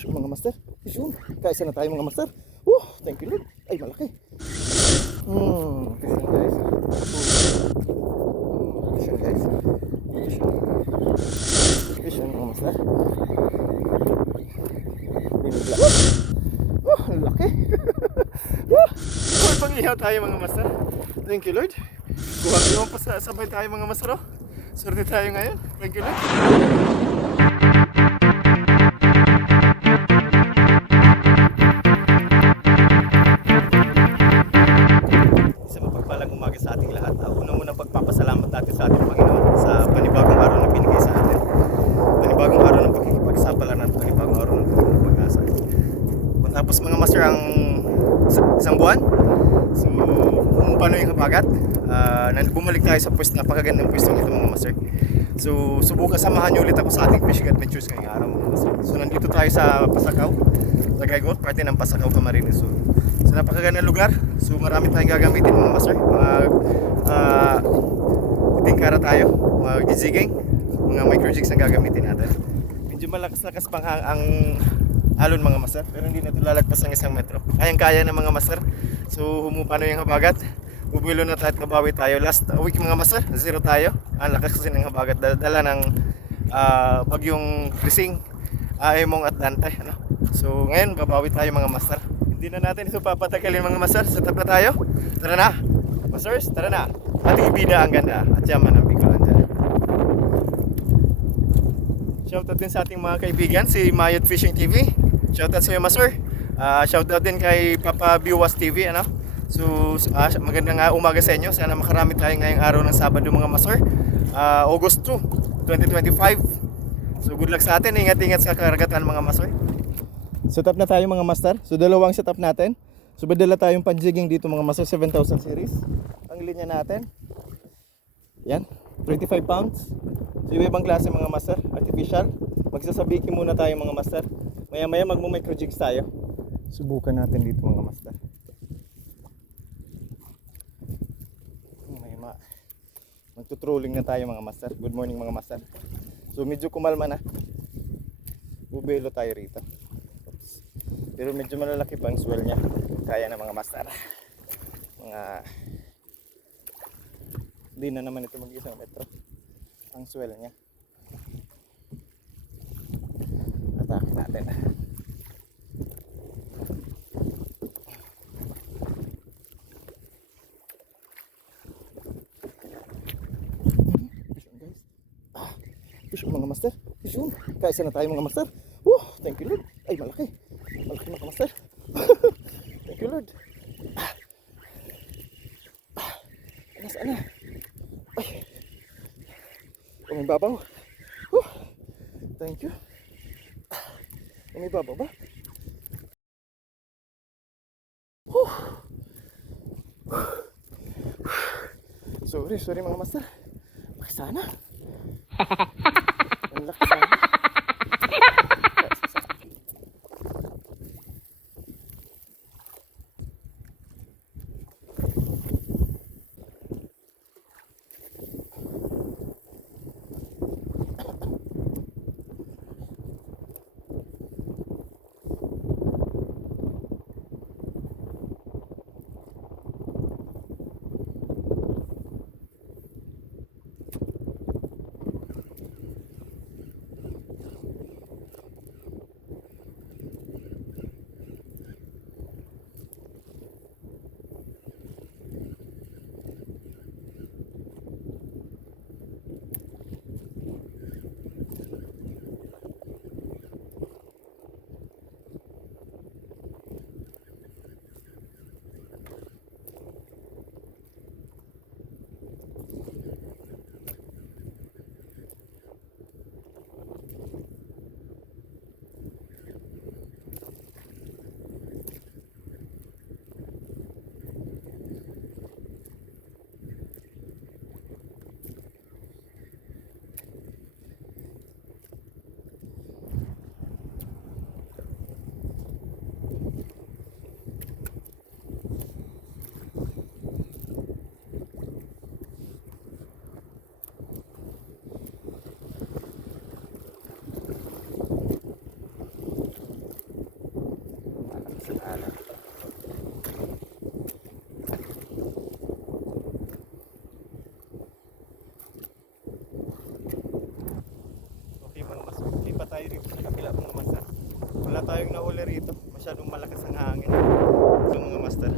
Fish mga master. Fish yun. Kaisa na tayo mga master. Thank you Lord. Ay malaki. Fish yun guys. Fish yun guys. Fish yun. Fish yun mga master. Binigla. Laki. Pang-ihaw tayo mga master. Thank you Lord. Kuha pa sa sabay tayo mga master. Swerte tayo ngayon. Thank you Lord. Sa ating lahat. Unang-unang pagpapasalamat natin sa ating Panginoon sa panibagong araw na binigay sa atin. Panibagong araw ng pagkikipagsapalaran at panibagong araw ng pag-asa. Kung tapos mga master ang isang buwan, so paano yung habagat? Bumalik tayo sa pwesto, napakagandang pwesto nito mga master. So subukan samahan niyo ulit ako sa ating fishing adventures ngayong araw mga master. So nandito tayo sa Pasakaw, Tagaygot, parte ng Pasakaw, Camarines Sur. So napakagandang lugar. So marami tayong gagamitin mga master. Tingkara tayo, mga giziging, mga microjigs na gagamitin natin. Medyo malakas-lakas pang ang alon mga master, pero hindi na ito lalagpas ng 1 metro. Kayang-kaya ng mga master. So humupa na yung habagat. Bubuelo na tayo at mabawi tayo. Last week mga master, 0 tayo. Ang lakas kasi ng habagat. Dala ng bagyong Krising, Emong at Dante. So ngayon babawi tayo mga master. Hindi na natin ito papatagalin mga master. Set up na tayo. Tara na. Masters, tara na. Ating ibida ang ganda at yaman ang Bicolan dyan. Shoutout din sa ating mga kaibigan, si Mayot Fishing TV. Shoutout sa iyo master. Shoutout din kay Papa Biwas TV. So magandang umaga sa inyo. Sana makarami tayo ngayong araw ng Sabado mga master. August 2, 2025. So good luck sa atin. Ingat-ingat sa karagatan mga master. Setup na tayo mga master. So dalawang setup natin. So badala tayong panjigging dito mga master, 7000 series. Ang linya natin. Yan, 25 pounds. So ibang klase mga master, artificial. Magsasabiki muna tayo mga master. Maya-maya magmo-microjigs tayo. Subukan natin dito mga master. Magtutrolling na tayo mga master. Good morning mga master. So medyo kumalma na. Bubelo tayo rito. Pero medyo malalaki pa ang swell niya. Kaya na mga master. Hindi na naman ito mag-1 metro ang swell niya. Atake natin. Fish mga master. Fish yun. Kaisa na tayo mga master. Thank you Lord. Ay malaki. Malaki mga master. Thank you Lord. Nasaan na? Ay. Umibabaw. Thank you. Umibabaw ba? Sorry mga master. Laki sana. Ang laki sana. tayo dito sa kabila mga master. Wala tayong nahuli rito. Masyadong malakas ang hangin. So mga master,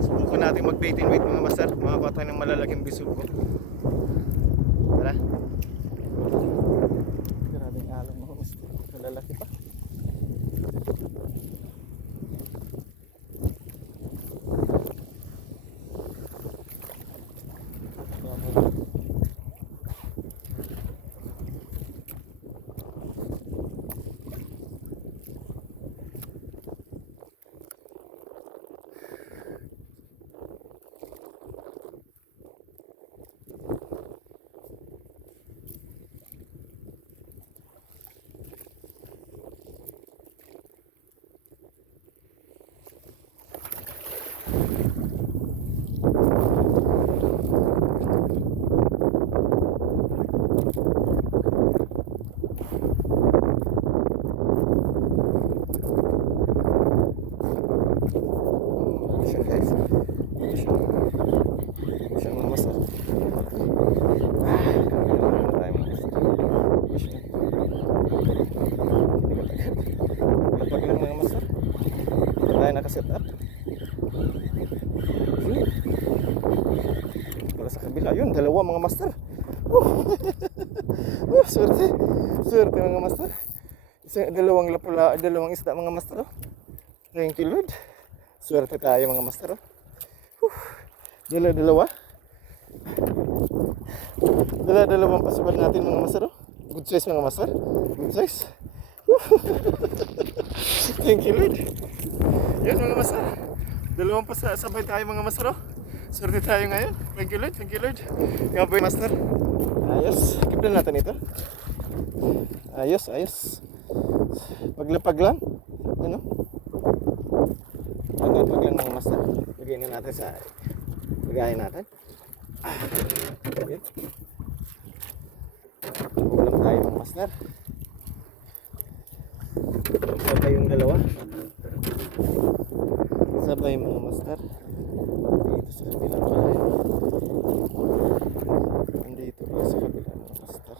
subukan natin mag bait and wait mga master. Makakuha tayo ng malalaking bisugo. Tara. Grabing alon mga master. Malalaki pa. Nakaset up para sa kabila yun, dalawa mga master. Swerte mga master. Dalawang isda mga master. Thank you Lord, swerte tayo mga master. Dalawang pasubad natin mga master. Good size mga master, good size. Thank you Lord. Yan mga master, dalawang pasabay tayo mga master. Swerte tayo ngayon. Thank you Lord, thank you Lord. Gaboy master. Ayos, kiplan natin ito. Ayos. Paglapag lang. Ano? Paglapag lang mga master. Lagay na natin sa lagayin natin. Ayan. Ulam tayo mga master. Sabay yung dalawa. Sabay mga master. Dito sa kabila pala. Nandito pala sa kabila mga master.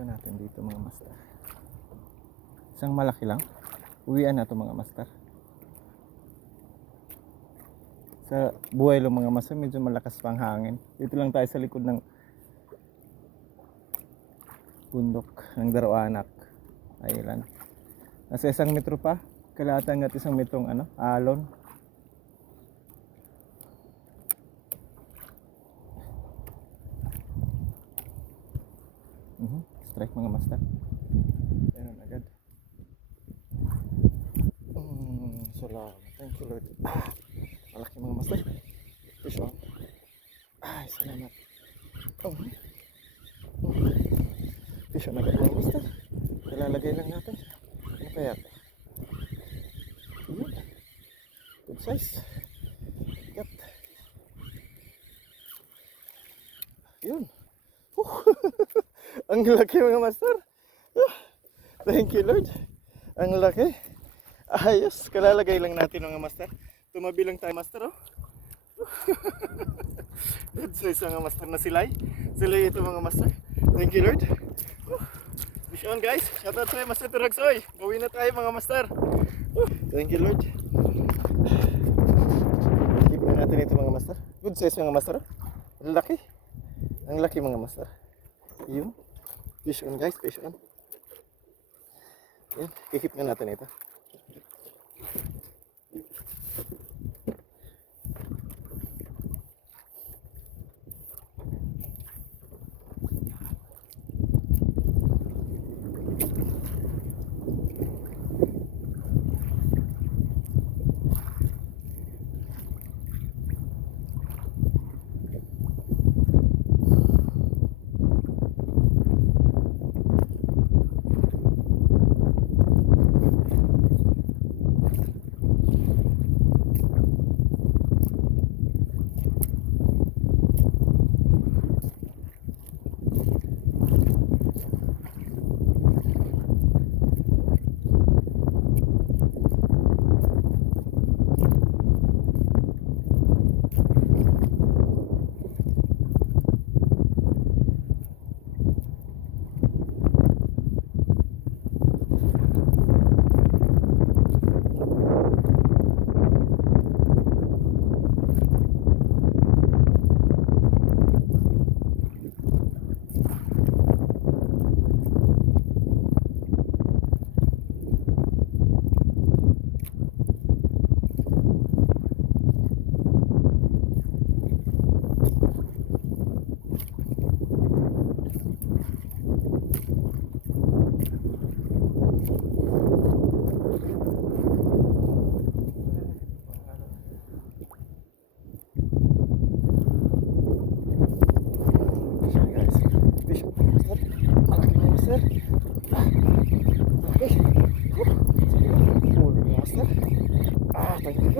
Natin dito mga master, isang malaki lang, uwian na to mga master. Sa buhay lang mga master, medyo malakas pang hangin. Dito lang tayo sa likod ng bundok ng Daroanak Island. Nasa 1 metro pa, kalahatan at 1 metrong alon. Strike mga master. Ayan agad. Salamat. Thank you Lord. Malaki mga master. Fish on. Salamat. Fish on agad mga master. Ilalagay lang natin. Ano kaya ito? Good size. Gat. Yun. Ang laki mga master. Thank you Lord. Ang laki. Ayos. Kalalagay lang natin mga master. Tumabi lang tayo master. Good size mga master na silay. Silay ito mga master. Thank you Lord. Fish on guys. Shoutout sa Master Turagsoy. Bawi na tayo mga master. Thank you Lord. Keep na natin ito mga master. Good size mga master. Ang laki. Ang laki mga master. Yung fish on guys, fish on. Yan, kikip na natin ito.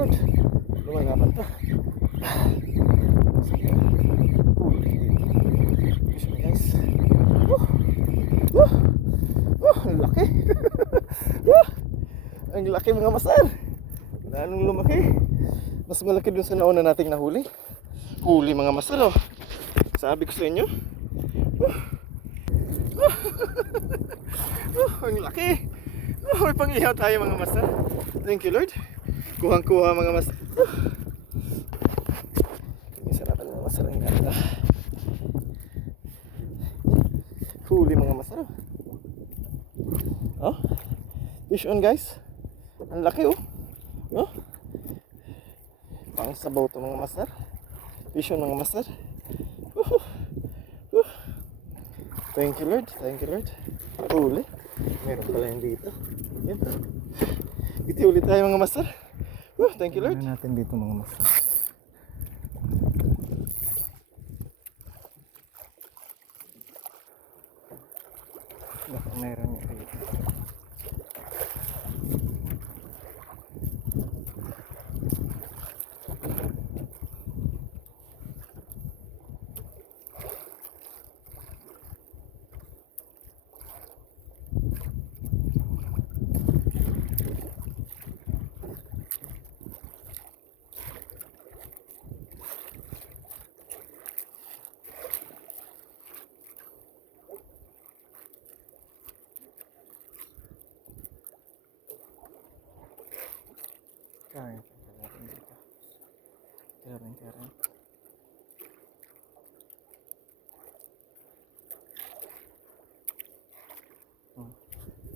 Lord. Lumalaban pa. Fish on guys. Ang laki. Ang laki mga masar. Lalong lumaki. Mas malaki dun sa nauna nating nahuli. Huli mga masar oh. Sabi ko sa inyo. Ang laki. May pang-ihaw tayo mga masar. Thank you Lord. Kuhang-kuha mga masar. Isa natin mga masar ang ganda. Huli mga masar. Oh. Fish on guys. Ang laki oh. Oh. Pang sabaw to mga masar. Fish on mga masar. Thank you Lord. Thank you Lord. Huli. Meron pala yung dito. Yan. Iti ulit tayo mga masar. Thank you Lord. Meron natin dito mga masar. Baka meron yung dito. Kain natin dito. Karin.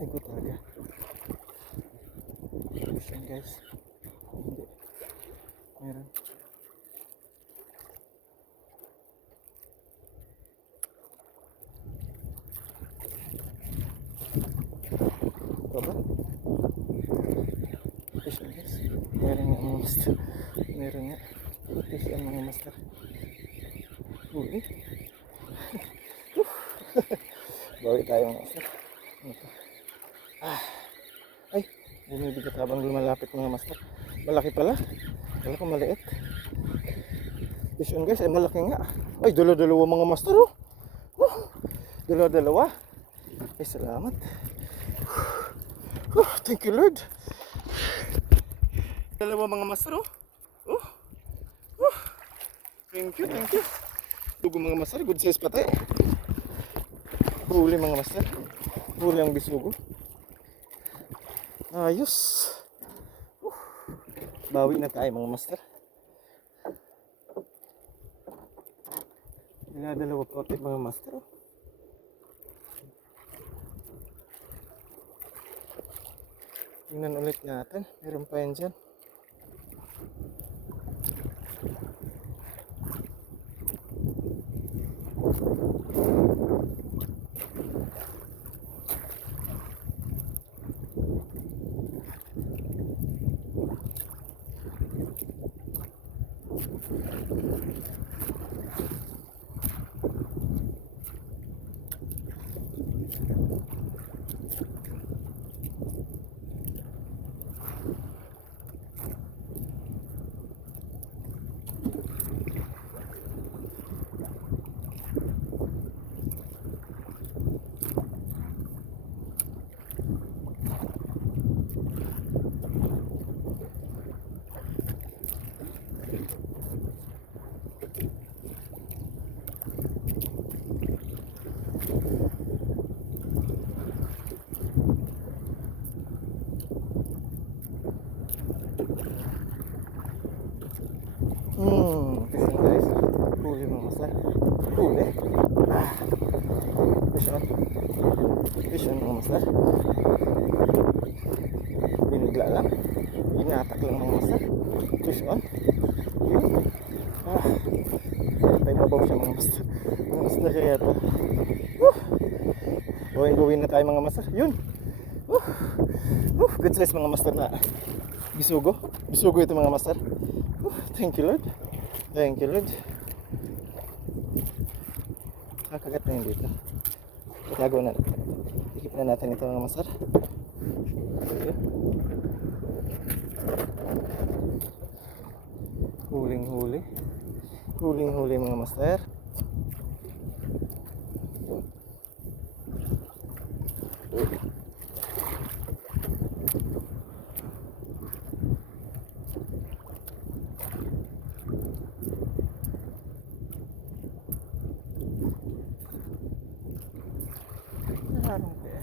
Ikot talaga. Listen guys. Hindi. Meron. Baba. Listen guys. Meron nga mga master. Meron nga. Listen mga master. Huli. Bawi tayo mga master. Ito. Ay, bumibigat habang lumalapit mga master. Malaki pala. Kala ko maliit. Fish on guys, ay malaki nga. Ay, dalawa mga master oh. Dalawa. Ay, salamat. Thank you Lord. Dalawa mga master oh. Thank you. Dugo mga master, good size patay. Huli mga master. Huli ang bisugo. Ayos. Bawi na tayo mga master. Dalawa po mga master. Tingnan ulit natin. Meron pa yan dyan. Fish guys. Huli mga masar. Huli. Fish on mga masar. Binigla lang. Inatak lang mga masar. Fish on. Yun. May babaw siya mga masar. Mga masar kaya ito. Gawin na tayo mga masar. Yun. Good size mga masar na bisugo. Bisugo ito mga masar. Thank you Lord. Thank you Lord. Kakagat na yun dito. Itago na natin. Ikip na natin ito mga masar. Huling-huli. Huling-huli mga master. Harong kaya.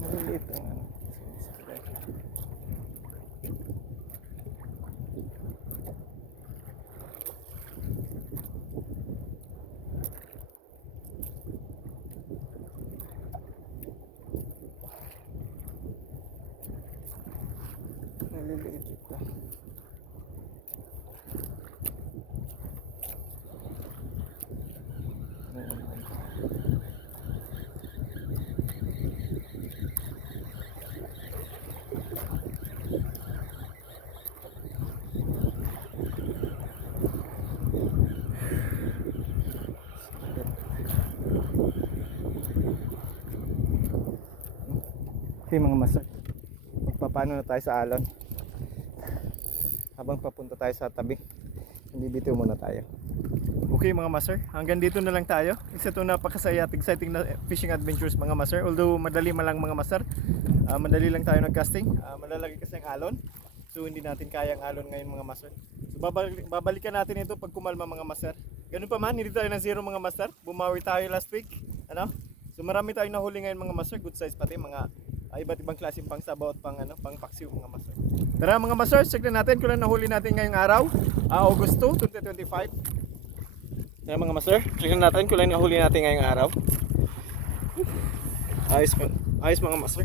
Maliliit ang ano. Maliliit ito. Okay mga master, magpapano na tayo sa alon habang papunta tayo sa tabi. Bibitiw muna tayo. Okay mga master, hanggang dito na lang tayo. Isa ito napakasaya at exciting na fishing adventures mga master. Although madali man lang mga master, madali lang tayo nag-casting. Malalaki kasi ang alon, so hindi natin kaya ang alon ngayon mga master. So babalikan natin ito pag kumalma mga master. Ganun pa man, hindi tayo ng zero mga master. Bumawi tayo last week, ano? So marami tayong nahuli ngayon mga master, good size pati mga iba't ibang klaseng pang sabaw at pang paksiw mga master. Tara mga master, check na natin kung ano nahuli natin ngayong araw, August 2, 2025. Tara mga master, check na natin kung ano nahuli natin ngayong araw. Ayos mga master.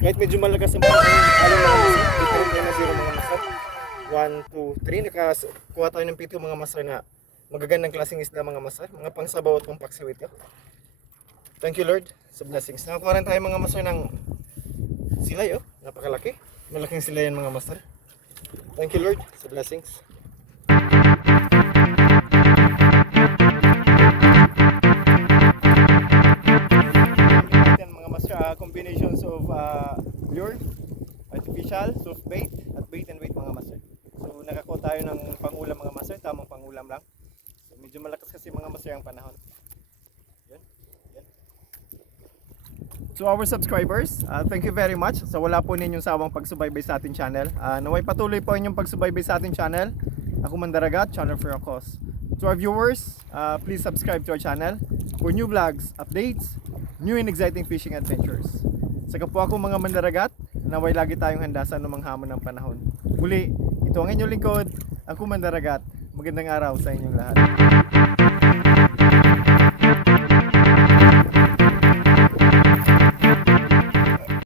Kahit medyo malakas ang alon mga master, dito rin tayo na zero mga master. 1, 2, 3, nakakuha tayo ng pito mga master na magagandang klaseng isda mga master, mga pang sabaw at pang paksiw ito. Thank you Lord sa blessings. Nakakuha rin tayo mga master ng silay, oh, napakalaki. Malaking silay yan mga master. Thank you Lord sa blessings. Mga master, combinations of lure, artificial, soft bait, at bait and weight mga master. So nakakuha tayo ng pangulam mga master, tamang pangulam lang. So medyo malakas kasi mga master ang panahon. To our subscribers, thank you very much sa wala po ninyong sawang pagsubaybay sa ating channel. Naway patuloy po inyong pagsubaybay sa ating channel. Ako Mandaragat, channel for a cause. To our viewers, please subscribe to our channel for new vlogs, updates, new and exciting fishing adventures. Sa kapwa ko mga Mandaragat, naway lagi tayong handa sa anumang hamon ng panahon. Muli, ito ang inyong lingkod, ako Mandaragat. Magandang araw sa inyong lahat.